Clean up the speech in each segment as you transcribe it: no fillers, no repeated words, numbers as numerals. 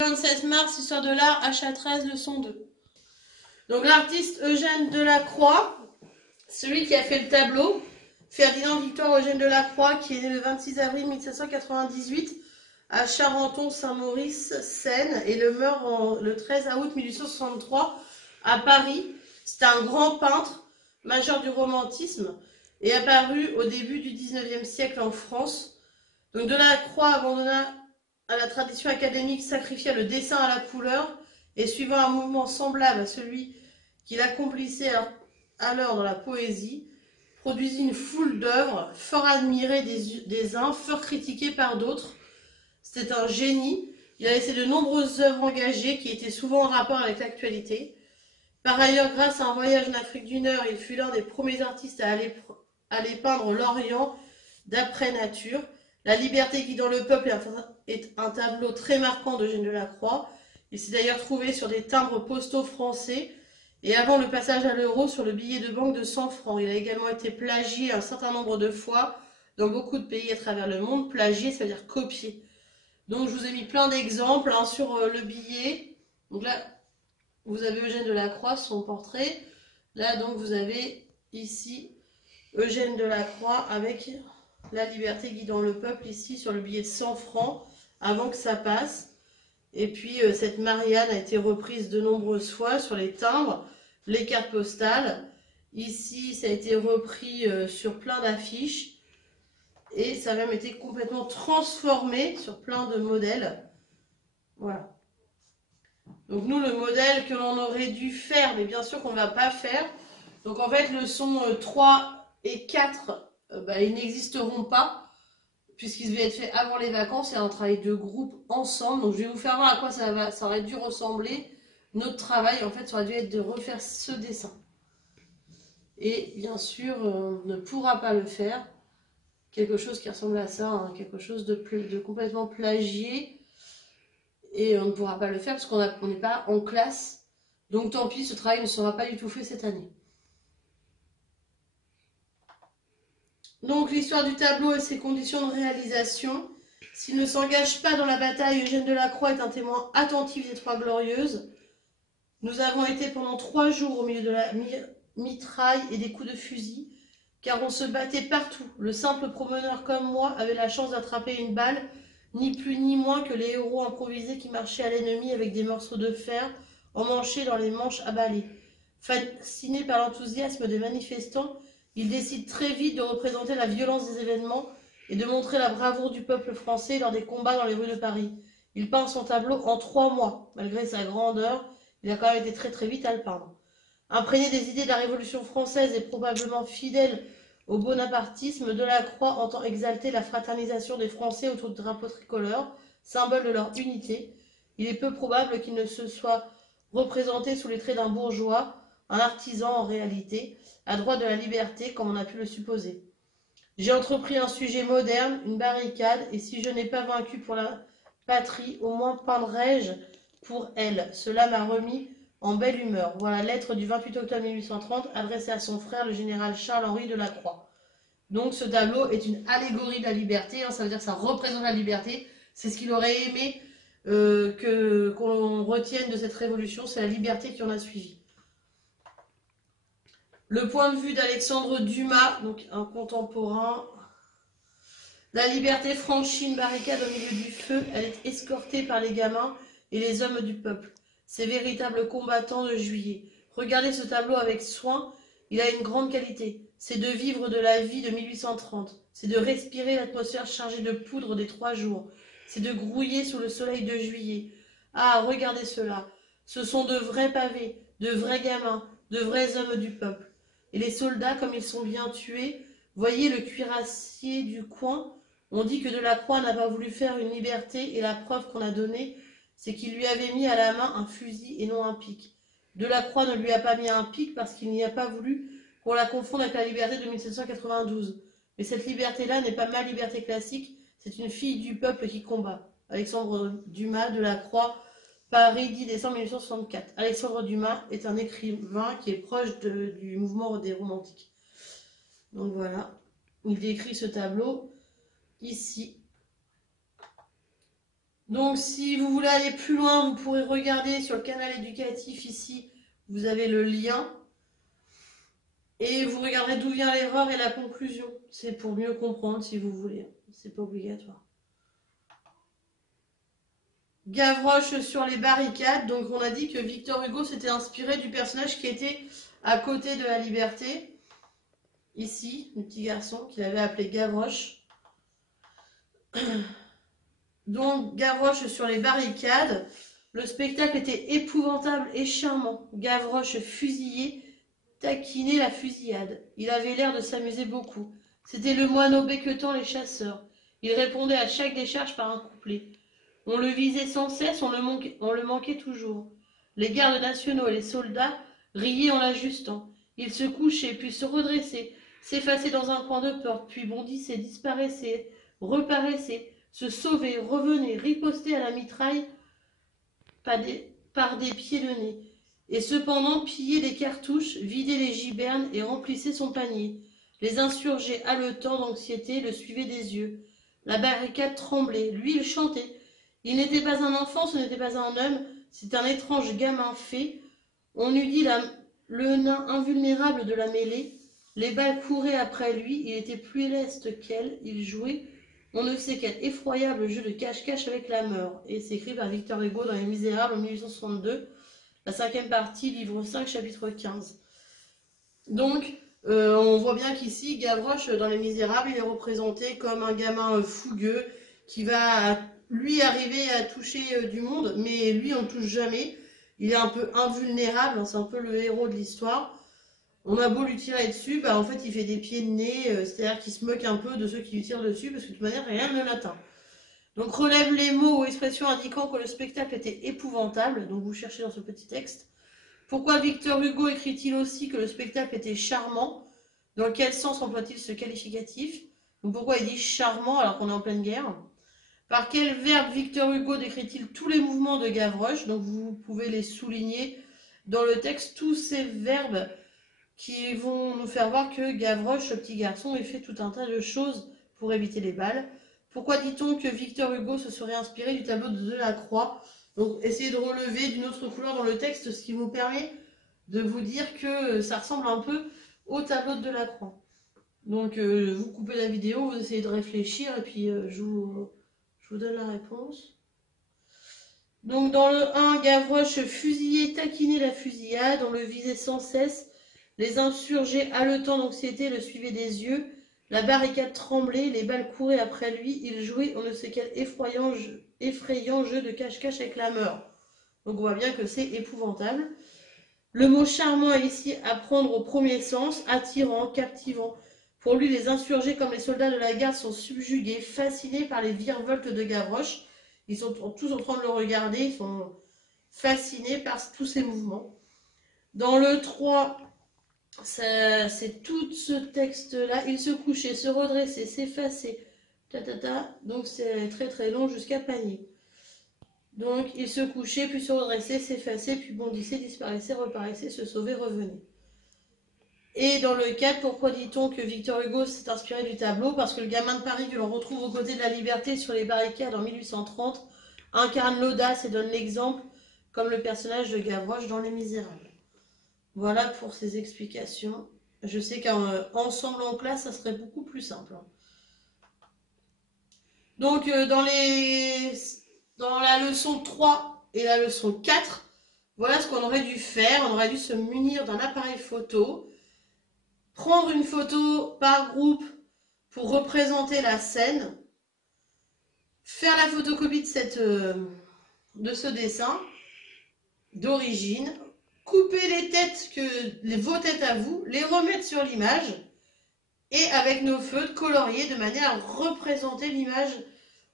27 mars, Histoire de l'art, HA13, leçon 2. Donc l'artiste Eugène Delacroix, celui qui a fait le tableau, Ferdinand Victor Eugène Delacroix, qui est né le 26 avril 1798 à Charenton-Saint-Maurice, Seine, et le meurt le 13 août 1863 à Paris. C'est un grand peintre, majeur du romantisme, et apparu au début du 19e siècle en France. Donc Delacroix abandonna à la tradition académique, sacrifia le dessin à la couleur et suivant un mouvement semblable à celui qu'il accomplissait alors dans la poésie, produisit une foule d'œuvres fort admirées des uns, fort critiquées par d'autres. C'était un génie. Il a laissé de nombreuses œuvres engagées qui étaient souvent en rapport avec l'actualité. Par ailleurs, grâce à un voyage en Afrique du Nord, il fut l'un des premiers artistes à aller peindre l'Orient d'après nature. La liberté guidant le peuple est un tableau très marquant d'Eugène Delacroix. Il s'est d'ailleurs trouvé sur des timbres postaux français et avant le passage à l'euro sur le billet de banque de 100 francs. Il a également été plagié un certain nombre de fois dans beaucoup de pays à travers le monde. Plagié, ça veut dire copier. Donc je vous ai mis plein d'exemples sur le billet. Donc là, vous avez Eugène Delacroix, son portrait. Là, donc, vous avez ici Eugène Delacroix avec la liberté guidant le peuple, ici, sur le billet de 100 francs, avant que ça passe. Et puis, cette Marianne a été reprise de nombreuses fois sur les timbres, les cartes postales. Ici, ça a été repris sur plein d'affiches. Et ça a même été complètement transformé sur plein de modèles. Voilà. Donc nous, le modèle que l'on aurait dû faire, mais bien sûr qu'on ne va pas faire. Donc en fait, leçons 3 et 4, ils n'existeront pas, puisqu'ils devaient être faits avant les vacances. C'est un travail de groupe ensemble. Donc je vais vous faire voir à quoi ça aurait dû ressembler. Notre travail, en fait, ça aurait dû être de refaire ce dessin. Et bien sûr, on ne pourra pas le faire. Quelque chose qui ressemble à ça, hein, quelque chose de complètement plagié. Et on ne pourra pas le faire parce qu'on n'est pas en classe. Donc tant pis, ce travail ne sera pas du tout fait cette année. Donc l'histoire du tableau et ses conditions de réalisation. S'il ne s'engage pas dans la bataille, Eugène Delacroix est un témoin attentif des Trois Glorieuses. Nous avons été pendant 3 jours au milieu de la mitraille et des coups de fusil, car on se battait partout. Le simple promeneur comme moi avait la chance d'attraper une balle, ni plus ni moins que les héros improvisés qui marchaient à l'ennemi avec des morceaux de fer emmanchés dans les manches à balai. Fasciné par l'enthousiasme des manifestants, il décide très vite de représenter la violence des événements et de montrer la bravoure du peuple français lors des combats dans les rues de Paris. Il peint son tableau en 3 mois. Malgré sa grandeur, il a quand même été très très vite à le peindre. Imprégné des idées de la Révolution française et probablement fidèle au bonapartisme, Delacroix entend exalter la fraternisation des Français autour du drapeau tricolore, symbole de leur unité. Il est peu probable qu'il ne se soit représenté sous les traits d'un bourgeois, un artisan en réalité, à droite de la liberté comme on a pu le supposer. J'ai entrepris un sujet moderne, une barricade, et si je n'ai pas vaincu pour la patrie, au moins peindrai-je pour elle. Cela m'a remis en belle humeur. Voilà la lettre du 28 octobre 1830 adressée à son frère, le général Charles-Henri Delacroix. Donc ce tableau est une allégorie de la liberté, ça veut dire que ça représente la liberté. C'est ce qu'il aurait aimé qu'on retienne de cette révolution, c'est la liberté qui en a suivi. Le point de vue d'Alexandre Dumas, donc un contemporain. La liberté franchit une barricade au milieu du feu, elle est escortée par les gamins et les hommes du peuple, ces véritables combattants de juillet. Regardez ce tableau avec soin, il a une grande qualité, c'est de vivre de la vie de 1830, c'est de respirer l'atmosphère chargée de poudre des 3 jours, c'est de grouiller sous le soleil de juillet. Ah, regardez cela, ce sont de vrais pavés, de vrais gamins, de vrais hommes du peuple. Et les soldats, comme ils sont bien tués, voyez le cuirassier du coin. On dit que Delacroix n'a pas voulu faire une liberté et la preuve qu'on a donnée, c'est qu'il lui avait mis à la main un fusil et non un pic. Delacroix ne lui a pas mis un pic parce qu'il n'y a pas voulu qu'on la confonde avec la liberté de 1792. Mais cette liberté-là n'est pas ma liberté classique, c'est une fille du peuple qui combat. Alexandre Dumas, Delacroix, Paris, 10 décembre 1864. Alexandre Dumas est un écrivain qui est proche du mouvement des romantiques. Donc voilà, il décrit ce tableau ici. Donc si vous voulez aller plus loin, vous pourrez regarder sur le canal éducatif ici, vous avez le lien. Et vous regarderez d'où vient l'erreur et la conclusion. C'est pour mieux comprendre si vous voulez. C'est pas obligatoire. Gavroche sur les barricades. Donc on a dit que Victor Hugo s'était inspiré du personnage qui était à côté de la liberté. Ici, le petit garçon qu'il avait appelé Gavroche. Donc Gavroche sur les barricades. Le spectacle était épouvantable et charmant. Gavroche fusillé taquinait la fusillade. Il avait l'air de s'amuser beaucoup. C'était le moineau becquetant les chasseurs. Il répondait à chaque décharge par un couplet. On le visait sans cesse, on le manquait toujours. Les gardes nationaux et les soldats riaient en l'ajustant. Il se couchait, puis se redressait, s'effaçait dans un coin de porte, puis bondissait, disparaissait, reparaissait, se sauvait, revenait, ripostait à la mitraille par des pieds de nez. Et cependant pillait les cartouches, vidait les gibernes et remplissait son panier. Les insurgés haletants d'anxiété le suivaient des yeux. La barricade tremblait, lui il chantait. Il n'était pas un enfant, ce n'était pas un homme, c'est un étrange gamin fait. On eût dit le nain invulnérable de la mêlée. Les balles couraient après lui, il était plus leste qu'elle, il jouait on ne sait quel effroyable jeu de cache-cache avec la mort. Et c'est écrit par Victor Hugo dans Les Misérables en 1862. La 5e partie, livre 5, chapitre 15. Donc, on voit bien qu'ici, Gavroche, dans Les Misérables, il est représenté comme un gamin fougueux qui va, lui, arriver à toucher du monde, mais lui, on ne touche jamais. Il est un peu invulnérable, hein, c'est un peu le héros de l'histoire. On a beau lui tirer dessus, bah en fait, il fait des pieds de nez, c'est-à-dire qu'il se moque un peu de ceux qui lui tirent dessus, parce que de toute manière, rien ne l'atteint. Donc relève les mots ou expressions indiquant que le spectacle était épouvantable, donc vous cherchez dans ce petit texte. Pourquoi Victor Hugo écrit-il aussi que le spectacle était charmant? Dans quel sens emploie-t-il ce qualificatif? Donc pourquoi il dit charmant alors qu'on est en pleine guerre? Par quel verbe Victor Hugo décrit-il tous les mouvements de Gavroche? Donc vous pouvez les souligner dans le texte, tous ces verbes qui vont nous faire voir que Gavroche, ce petit garçon, fait tout un tas de choses pour éviter les balles. Pourquoi dit-on que Victor Hugo se serait inspiré du tableau de Delacroix? Donc essayez de relever d'une autre couleur dans le texte, ce qui vous permet de vous dire que ça ressemble un peu au tableau de Delacroix. Donc vous coupez la vidéo, vous essayez de réfléchir et puis je vous donne la réponse. Donc dans le 1, Gavroche fusillait, taquinait la fusillade, on le visait sans cesse. Les insurgés haletants d'anxiété le suivaient des yeux. La barricade tremblait, les balles couraient après lui. Il jouait on ne sait quel effrayant jeu de cache-cache avec la mort. Donc on voit bien que c'est épouvantable. Le mot charmant est ici à prendre au premier sens, attirant, captivant. Pour lui, les insurgés comme les soldats de la garde sont subjugués, fascinés par les virevoltes de Gavroche. Ils sont tous en train de le regarder, ils sont fascinés par tous ces mouvements. Dans le 3, c'est tout ce texte-là. Il se couchait, se redressait, s'effaçait. Donc c'est très très long jusqu'à panier. Donc il se couchait, puis se redressait, s'effaçait, puis bondissait, disparaissait, reparaissait, se sauvait, revenait. Et dans le 4, pourquoi dit-on que Victor Hugo s'est inspiré du tableau? Parce que le gamin de Paris que l'on retrouve aux côtés de la liberté sur les barricades en 1830 incarne l'audace et donne l'exemple comme le personnage de Gavroche dans Les Misérables. Voilà pour ces explications. Je sais qu'ensemble en classe, ça serait beaucoup plus simple. Donc, dans la leçon 3 et la leçon 4, voilà ce qu'on aurait dû faire. On aurait dû se munir d'un appareil photo, prendre une photo par groupe pour représenter la scène, faire la photocopie de ce dessin d'origine, couper les têtes, vos têtes à vous, les remettre sur l'image et avec nos feutres colorier de manière à représenter l'image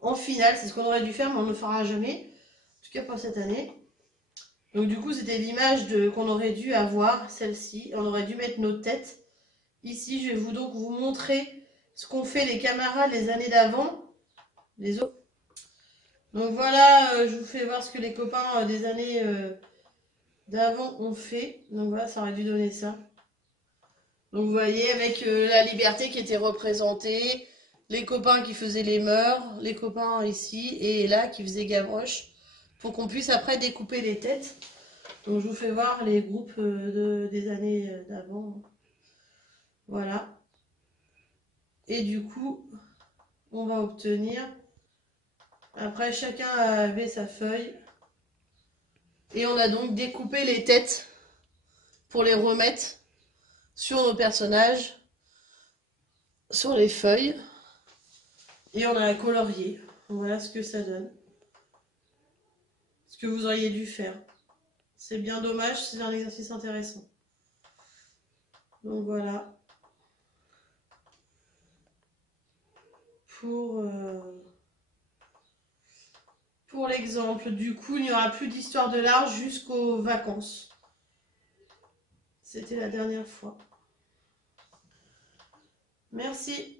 en finale. C'est ce qu'on aurait dû faire, mais on ne le fera jamais, en tout cas pas cette année. Donc du coup, c'était l'image qu'on aurait dû avoir, celle-ci. On aurait dû mettre nos têtes. Ici, je vais vous montrer ce qu'ont fait les camarades les années d'avant, les autres. Donc voilà, je vous fais voir ce que les copains des années d'avant ont fait. Donc voilà, ça aurait dû donner ça. Donc vous voyez, avec la liberté qui était représentée, les copains qui faisaient les mœurs, les copains ici et là qui faisaient Gavroche, pour qu'on puisse après découper les têtes. Donc je vous fais voir les groupes des années d'avant. Voilà. Et du coup, on va obtenir... Après, chacun avait sa feuille. Et on a donc découpé les têtes pour les remettre sur nos personnages, sur les feuilles. Et on a colorié. Voilà ce que ça donne. Ce que vous auriez dû faire. C'est bien dommage, c'est un exercice intéressant. Donc voilà. Pour l'exemple, du coup, il n'y aura plus d'histoire de l'art jusqu'aux vacances. C'était la dernière fois. Merci.